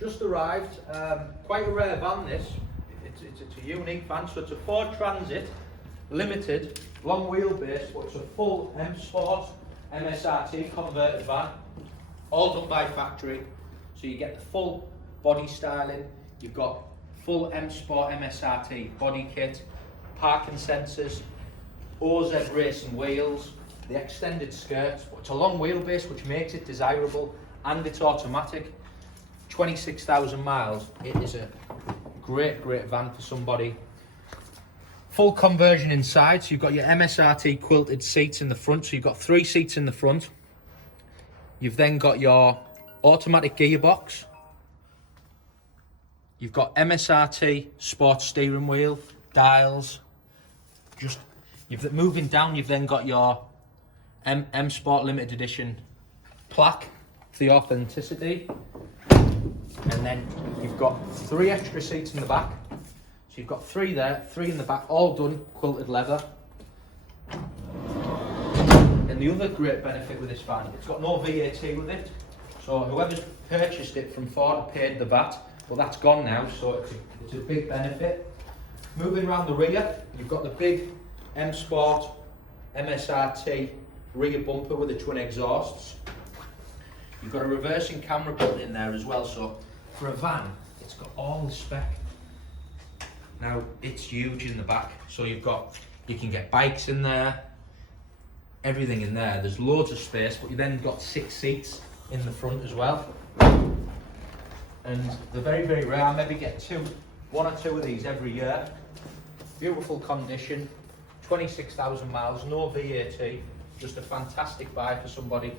Just arrived. Quite a rare van this. It's a unique van. So it's a Ford Transit Limited, long wheelbase, but it's a full M Sport MSRT converted van, all done by factory. So you get the full body styling. You've got full M Sport MSRT body kit, parking sensors, OZ racing wheels, the extended skirts. But it's a long wheelbase, which makes it desirable, and it's automatic. 26,000 miles. It is a great van for somebody. Full conversion inside, so you've got your MSRT quilted seats in the front, so you've got 3 seats in the front. You've then got your automatic gearbox. You've got MSRT sport steering wheel, dials. Moving down, you've then got your M Sport Limited Edition plaque for the authenticity. And then you've got 3 extra seats in the back. So you've got 3 there, 3 in the back, all done quilted leather. And the other great benefit with this van, it's got no VAT with it. So whoever's purchased it from Ford paid the VAT, but that's gone now, so it's a big benefit. Moving around the rear, you've got the big M Sport MSRT rear bumper with the twin exhausts. You've got a reversing camera built in there as well, so for a van, it's got all the spec. Now, it's huge in the back, so you can get bikes in there, everything in there. There's loads of space, but you then got 6 seats in the front as well. And they're very, very rare. I maybe get 1 or 2 of these every year. Beautiful condition, 26,000 miles, no VAT, just a fantastic buy for somebody.